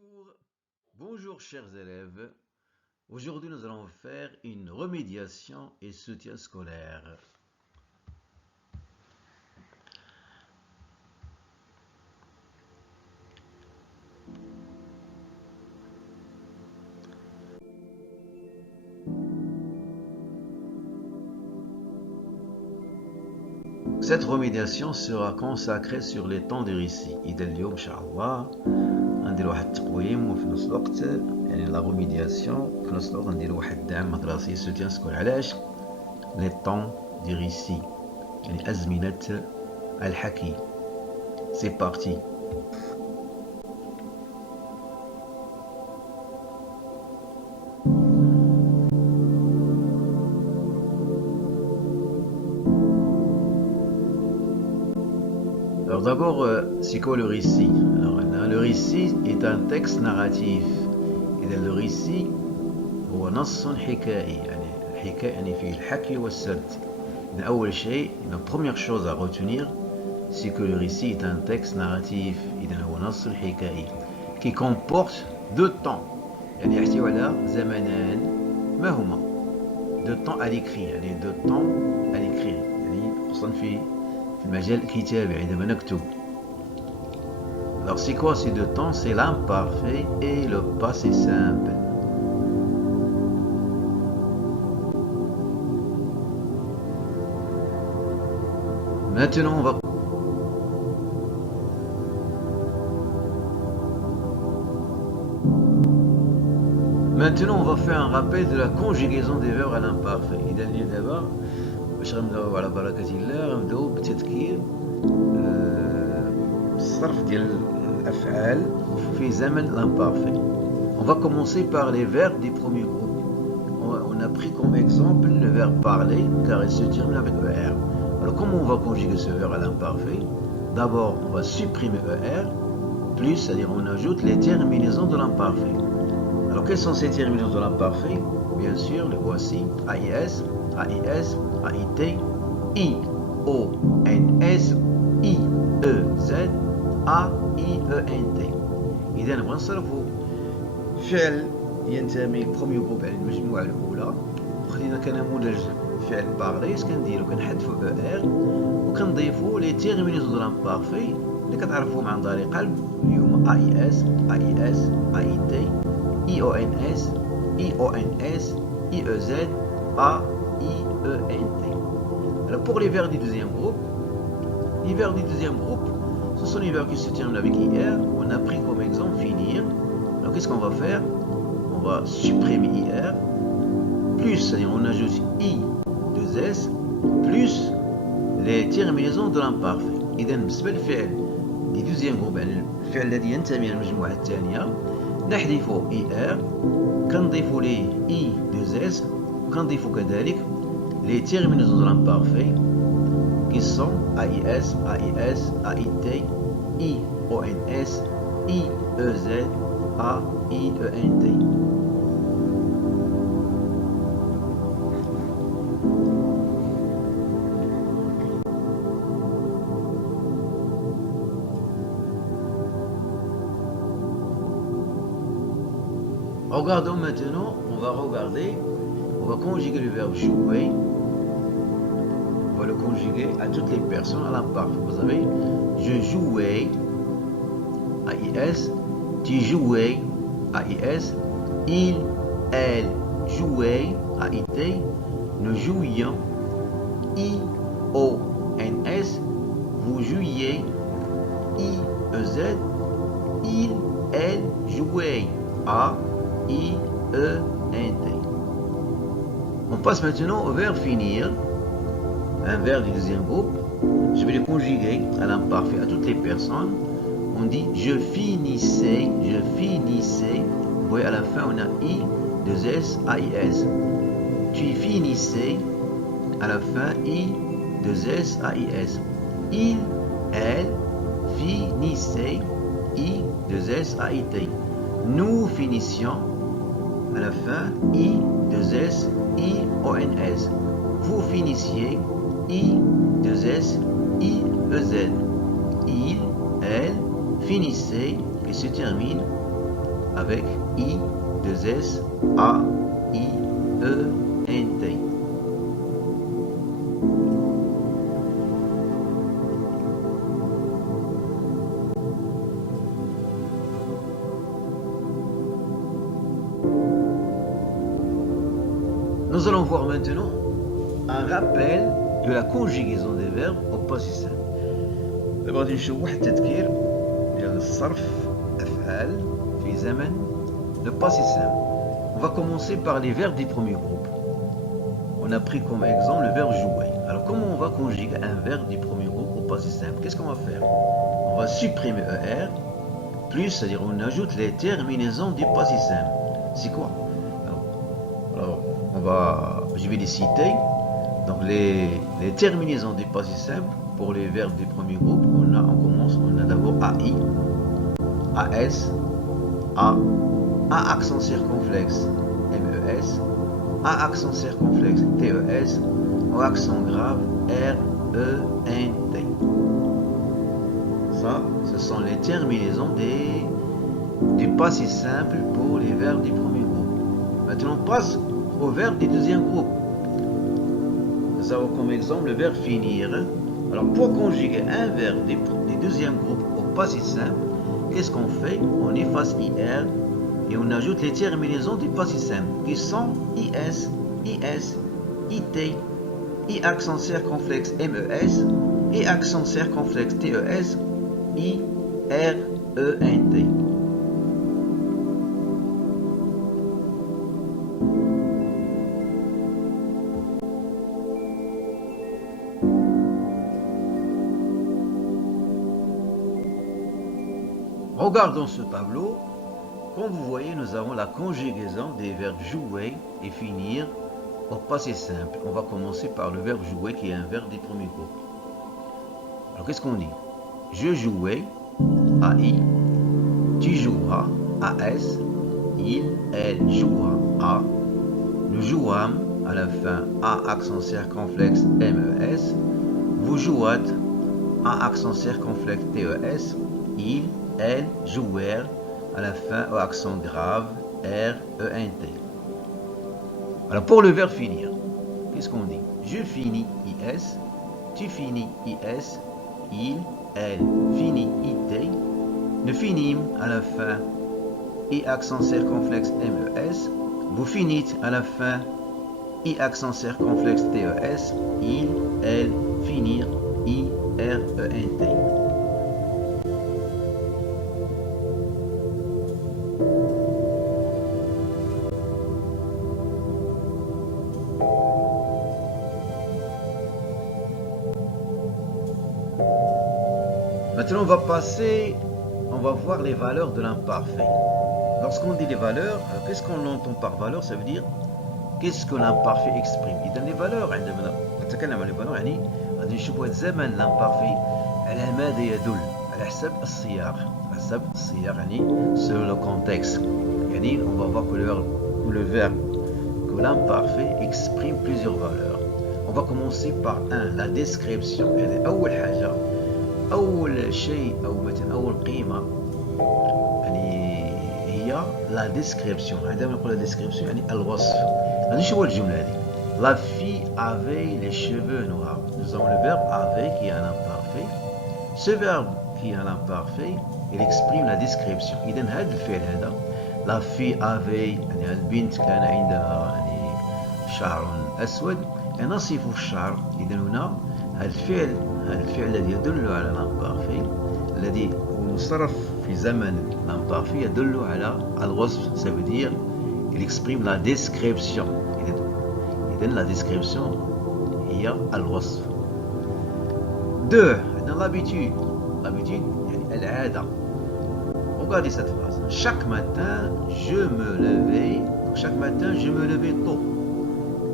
Bonjour, bonjour chers élèves. Aujourd'hui nous allons faire une remédiation et soutien scolaire. Cette remédiation sera consacrée sur les temps de récit. إذا اليوم إن شاء الله غندير واحد التقويم وفي نفس الوقت يعني لا remédiation في نفس الوقت غندير واحد الدعم مدرسي soutien scolaire. علاش؟ les temps de récit يعني أزمنة الحكي. C'est parti. Alors d'abord, c'est quoi le récit? Alors le récit est un texte narratif. إذا le récit هو نص حكائي يعني الحكاية يعني فيه الحكي والسرد. إذا أول شيء la première chose à retenir c'est que le récit est un texte narratif. إذا هو نص حكائي qui comporte deux temps يعني يحتوي على زمنان ما هما deux temps à l'écrit يعني deux temps à l'écrit يعني خصوصا في المجال الكتابي عندما نكتب. Alors c'est quoi ces deux temps? C'est l'imparfait et le passé simple. Maintenant on va faire un rappel de la conjugaison des verbes à l'imparfait. إذا دابا باش غنبداو على بركة الله غنبداو بتذكير الصرف ديال الأفعال في زمن l'imparfait. On va commencer par les verbes du premier groupe. On a pris comme exemple le verbe parler car il se termine avec ER. Alors comment on va conjuguer ce verbe à l'imparfait? D'abord on va supprimer ER plus, c'est-à-dire on ajoute les terminaisons de l'imparfait. Alors quelles sont ces terminaisons de l'imparfait? Bien sûr, les voici: AIS, AIS, AIT, IONS, IEZ, AIENT. إذا نبغى نصرفوا فعل ينتمي لبروميي جروب على المجموعة الأولى وخلينا كنموذج فعل بارليس كنديرو كنحذفوا ER وكنضيفوا لي تيرمينيزون دو لامبارفي اللي كتعرفوهم عن طريق قلب اليوم AIS, AIS, AIT, IONS, IONS, IEZ, AIENT. Alors pour les verbes du deuxième groupe, ce sont les verbes qui se terminent avec IR. On a pris comme exemple finir. Alors qu'est-ce qu'on va faire? On va supprimer IR, plus, c'est-à-dire on ajoute I2S, plus les terminaisons de l'imparfait. إذا بالنسبة للفعل du deuxième groupe يعني الفعل الذي ينتمي إلى المجموعة الثانية نحذف IR كنضيفوا ليه I2S كنضيفوا كذلك les terminaisons de l'imparfait qui sont AIS, AIS, AIT, IONS, IEZ, AIENT. Regardons maintenant, on va conjuguer le verbe jouer. On va le conjuguer à toutes les personnes à l'imparfait. Vous savez, je jouais, AIS, tu jouais, AIS, il, elle jouait, AIT, nous jouions, IONS, vous jouiez, IEZ, il, elle jouait, AIENT. On passe maintenant au verbe finir. Un verbe du deuxième groupe, je vais le conjuguer à l'imparfait à toutes les personnes. On dit je finissais. Vous voyez à la fin on a I, 2S, AIS. Tu finissais, à la fin I, 2S, AIS. Il, elle, finissait, I, 2S, AIT. Nous finissions, à la fin I, 2S, IONS. Vous finissiez, I2S, IEZ. Il, elle, finissait et se termine avec I, 2S, A, I, E, N, T. Nous allons voir maintenant un rappel de la conjugaison des verbes au passé simple. دابا غادي نشوفوا واحد التذكير ديال الصرف افعال في زمن le passé simple. On va commencer par les verbes du premier groupe. On a pris comme exemple le verbe jouer. Alors comment on va conjuguer un verbe du premier groupe au passé simple? Qu'est-ce qu'on va faire? On va supprimer ER, plus, c'est-à-dire on ajoute les terminaisons du passé simple. C'est quoi? Alors, je vais les citer. Donc les terminaisons du passé simple pour les verbes du premier groupe, on a d'abord AI, AS, A accent circonflexe, MES, A accent circonflexe, TES, O accent grave, RENT. Ça, ce sont les terminaisons du passé simple pour les verbes du premier groupe. Maintenant, on passe au verbe du deuxième groupe. Nous avons comme exemple le verbe finir. Alors, pour conjuguer un verbe du deuxième groupe au passé simple, qu'est-ce qu'on fait? On efface IR et on ajoute les terminaisons du passé simple qui sont IS, IS, IT, I accent circonflexe MES, I accent circonflexe TES, I, R, E, N, T. Regardons ce tableau. Comme vous voyez, nous avons la conjugaison des verbes jouer et finir au passé simple. On va commencer par le verbe jouer qui est un verbe du premier groupe. Alors qu'est-ce qu'on dit? Je jouais, AI, tu joueras, AS, il, elle jouera, A, nous jouâmes, à la fin, A accent circonflexe, MES, vous jouâtes, A accent circonflexe, TES, il, elle jouèrent, à la fin au accent grave, R, E, N, T. Alors pour le verbe finir, qu'est-ce qu'on dit? Je finis, IS, tu finis, IS, il, elle finit, IT, nous finîmes à la fin, I accent circonflexe, MES, vous finîtes à la fin, I accent circonflexe, TES, il, elle, finir, I, R, E, N, T. Maintenant, on va voir les valeurs de l'imparfait. Lorsqu'on dit les valeurs, qu'est-ce qu'on entend par valeur? Ça veut dire qu'est-ce que l'imparfait exprime. إذا les valeurs عندما نتكلم عن les valeurs يعني غادي نشوفوا الزمن الامبارفي على ماذا يدل على حسب السياق. يعني sur le contexte. يعني on va voir que le verbe que l'imparfait exprime plusieurs valeurs. On va commencer par la description. يعني أول حاجة أول شيء أو مثلا أول قيمة يعني هي لا ديسكريبسيون. عندما نقول لا ديسكريبسيون يعني الوصف. غادي نشوفوا الجملة هذه. La fille avait les cheveux noirs. Nous avons le verbe avait qui est un imparfait. Ce verbe qui est un imparfait, il exprime la description. إذا هذا الفعل هذا la fille avait يعني البنت كان عندها يعني شعر أسود نصف الشعر. إذا هنا الفعل الذي يدل على l'imparfait الذي هو مصرف في زمن l'imparfait يدل على الوصف. Ça veut dire il exprime la description. إذن la description هي الوصف. 2. L'habitude يعني العادة. Regardez cette phrase. Chaque matin je me levais tôt.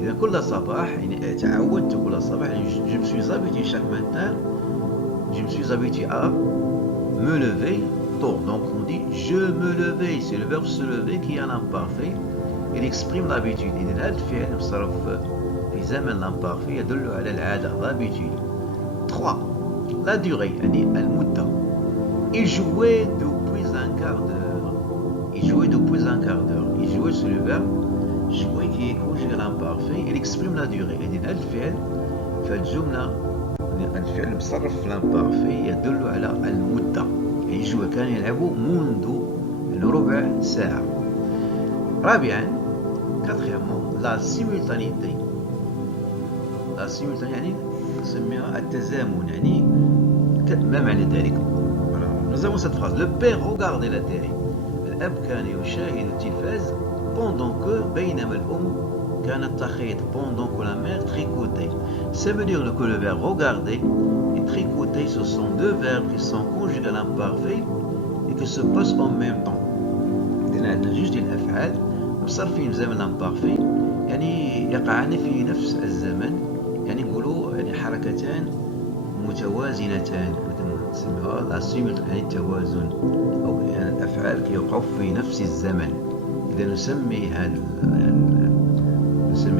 إذا كل صباح يعني تعودت كل صباح يعني je me suis habitué chaque matin, je me suis habitué à me lever tôt. Donc on dit je me levais, c'est le verbe se lever qui est un imparfait. Il exprime l'habitude. إذا هذا الفعل مصرف في زمن الامبارفait يدل على العادة l'habitude. 3. La durée يعني المدة. Il jouait depuis un quart d'heure. Il jouait depuis un quart d'heure. Il jouait sur le verbe jouer qui est conjugué à l'imparfait. Il exprime la durée. Il dit الفعل فالجملة الفعل مصرف في l'imparfait يدل على المدة. يجوا كان يلعبوا منذ ربع ساعة. رابعا quatrièmement la simultanéité. La simultanéité يعني نسميها التزامن يعني ما معنى ذلك؟ Nous avons cette phrase. Le père regardait la télé. الأب كان يشاهد التلفاز pendant que بينما الأم كانت تخيط pendant que la mère tricotait. Ça veut dire que le verbe regarder et tricoter, ce sont deux verbes qui sont conjugués à l'imparfait et qui se passent en même temps. إذن عندنا جوج ديال الأفعال مصرفين في زمن الامبارفي يعني يقعان في نفس الزمن يعني نقولوا يعني حركتان متوازنتان نسميها لا سيمولتانيتي يعني التوازن او يعني الافعال كيوقعوا في نفس الزمن. اذا نسمي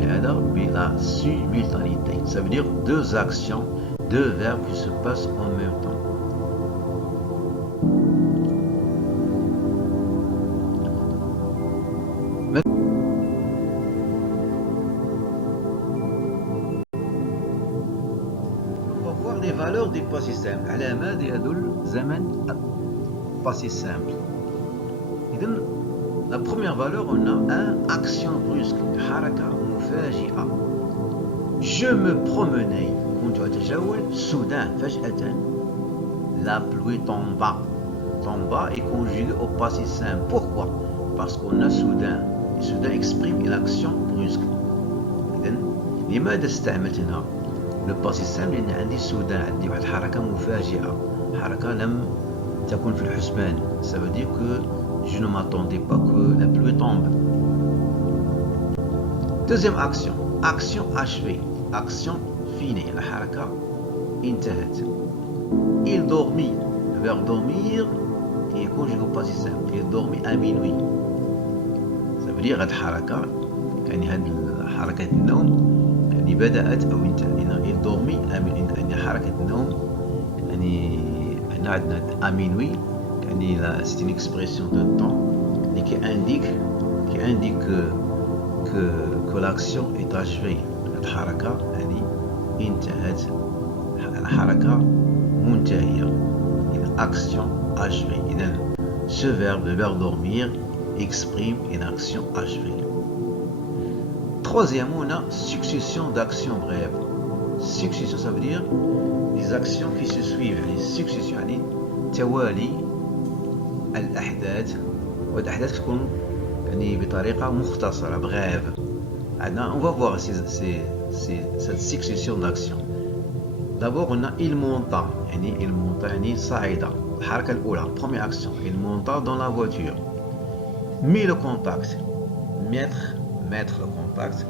هذا بلا simultanéité. Ça veut dire deux actions, deux verbes qui se passent en même temps. Les valeurs du passé simple. على ماذا يدل زمن passé simple. إذن la première valeur on a un action brusque حركة مفاجئة. Je me promenais كنت أتجول soudain فجأة la pluie tomba. Tomba est conjugué au passé simple. Pourquoi? Parce qu'on a soudain. Soudain exprime une action brusque. إذن لماذا استعملتنا le passé simple لأن عندي سودان عندي واحد الحركة مفاجئة حركة لم تكن في الحسبان. ça veut dire que je ne m'attendais pas que la pluie tombe. deuxième action action achevée action finie الحركة انتهت. il dormit le verbe dormir qui est conjugué au passé simple. il dormit à minuit. ça veut dire هاد الحركة يعني هاد حركة النوم يعني بدأت أو انتهت. il dormit يعني حركة النوم يعني هنا عندنا à minuit يعني c'est une expression de temps qui indique que l'action est achevée. الحركة يعني انتهت الحركة منتهية. action achevée. إذا ce verbe le verbe dormir exprime une action achevée. Troisièmement, on a succession d'actions brèves. Succession, ça veut dire les actions qui se suivent. Les successions, يعني توالي الأحداث والأحداث تكون يعني بطريقة مختصرة brève. On va voir cette succession d'actions. D'abord, on a il monta. يعني صعد. الحركة الأولى première action. il monta dans la voiture. mit le contact. mettre le contact.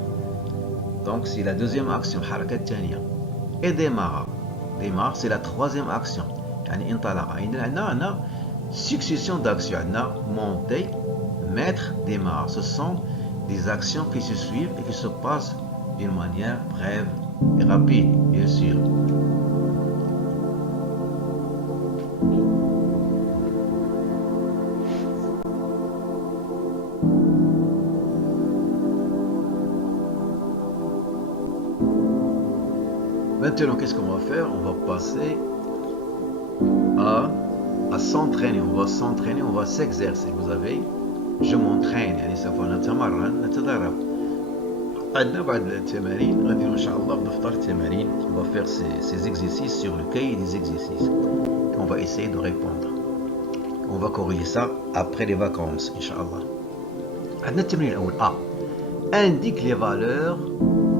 Donc c'est la deuxième action حركة الثانية. et démarre c'est la troisième action يعني انطلق. عندنا succession d'actions. عندنا monter mettre démarre. ce sont des actions qui se suivent et qui se passent d'une manière brève et rapide bien sûr. Maintenant, qu'est-ce qu'on va faire? On va passer à s'entraîner. On va s'entraîner, on va s'exercer. Vous avez, je m'entraîne. يعني سوف نتمرن نتدرب. عندنا بعض التمارين غنديرو إن شاء الله بدفتر التمارين. On va faire ces exercices sur le cahier des exercices. On va essayer de répondre. On va corriger ça après les vacances إن شاء الله. عندنا التمرين الأول. Indique les valeurs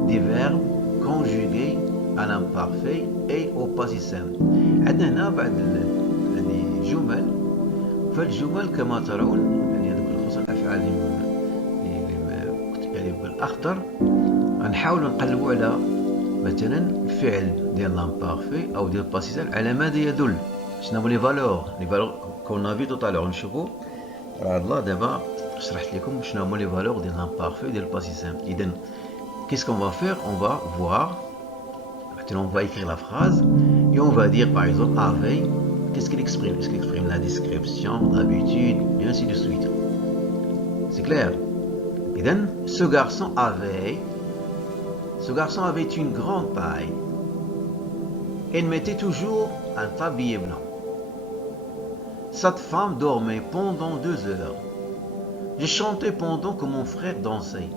des verbes conjugués à l'imparfait et au passé simple. عندنا هنا بعض الجمل. فالجمل كما ترون يعني هذوك الخصوص الافعال اللي بالاخضر غنحاولوا نقلبوا على مثلا الفعل ديال l'imparfait او ديال الباسي سامبل على ماذا يدل. شنو هما لي فالور كون افي تو طالعوا نشوفوا راه الله دابا شرحت لكم شنو هما لي فالور ديال l'imparfait ديال الباسي سامبل. اذا qu'est-ce qu'on va faire? On va voir. Maintenant, on va écrire la phrase et on va dire par exemple avec. Qu'est-ce qu'il exprime? Est-ce qu'il exprime la description, l'habitude, et ainsi de suite. C'est clair. Et donc, ce garçon avait une grande paille. Il mettait toujours un tablier blanc. Cette femme dormait pendant 2 heures. Je chantais pendant que mon frère dansait.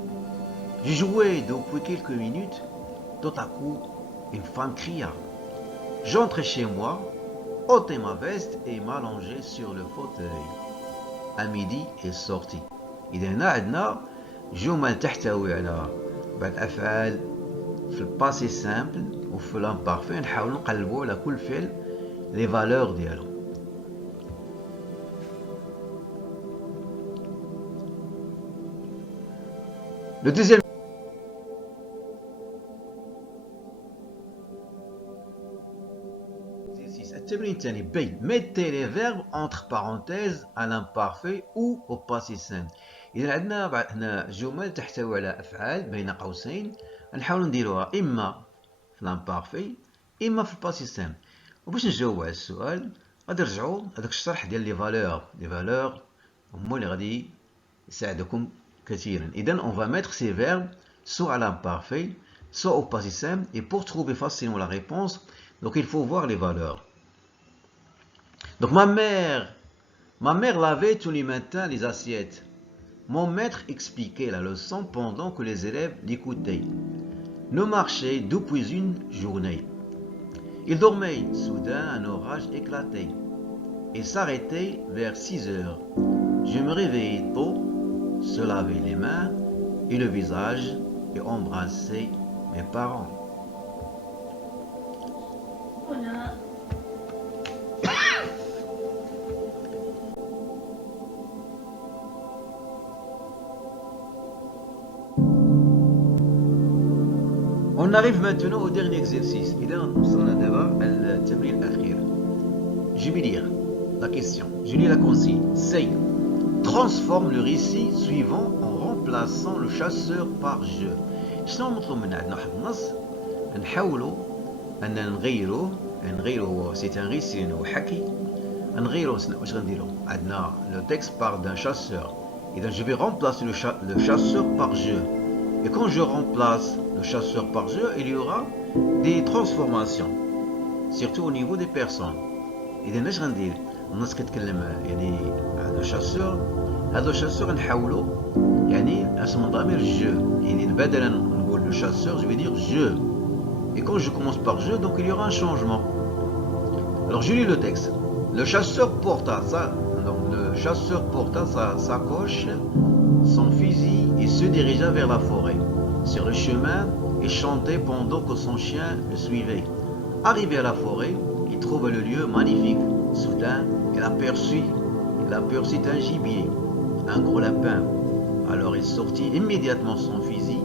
Je jouais depuis quelques minutes. Tout à coup, une femme cria. J'entrais chez moi, ôtais ma veste et m'allongeais sur le fauteuil. À midi, il sortit. إذا هنا عندنا جمل تحتوي على بعض الأفعال في الباسي سامبل وفي l'imparfait نحاولوا نقلبوا على كل فعل لي فالور ديالو. Le deuxième exercice التمرين الثاني بي mettez les verbes entre parenthèses à l'imparfait ou au passé simple. إذا عندنا هنا جمل تحتوي على أفعال بين قوسين نحاولوا نديروها إما في l'imparfait إما في الباسي سامبل. وباش نجاوبوا على السؤال غادي نرجعوا هذاك الشرح ديال لي فالور هما اللي غادي يساعدكم كثيرا. إذا on va mettre ces verbes soit à l'imparfait soit au passé simple et pour trouver facilement la réponse donc il faut voir les valeurs. Donc ma mère lavait tous les matins les assiettes. Mon maître expliquait la leçon pendant que les élèves l'écoutaient. Nous marchions depuis une journée. Il dormait. Soudain, un orage éclatait et s'arrêtait vers 6 heures. Je me réveillais tôt, se laver les mains et le visage et embrasser mes parents. Voilà. On arrive maintenant au dernier exercice. Je vais lire la question. Je lis la consigne. C'est transforme le récit suivant en remplaçant le chasseur par je. شنو مطلوب منا؟ عندنا واحد النص نحاولوا أن نغيروه c'est un récit هو حكي نغيروه. واش غنديرو؟ عندنا le texte parle d'un chasseur. إذا je vais remplacer le chasseur par je. Et quand je remplace le chasseur par je, il y aura des transformations, surtout au niveau des personnes. إذا اش غندير؟ الناس كتكلم يعني هذا الشاسور، هذا الشاسور نحاولوا يعني اسم ضمير je. يعني بدلا نقول le chasseur, je vais dire je. Et quand je commence par je, donc il y aura un changement. Alors je lis le texte. Le chasseur porta sa sacoche, son fusil et se dirigea vers la forêt. Sur le chemin, il chantait pendant que son chien le suivait. Arrivé à la forêt, il trouva le lieu magnifique. Soudain, il aperçut un gibier, un gros lapin. Alors il sortit immédiatement son fusil,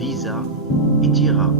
visa et tira.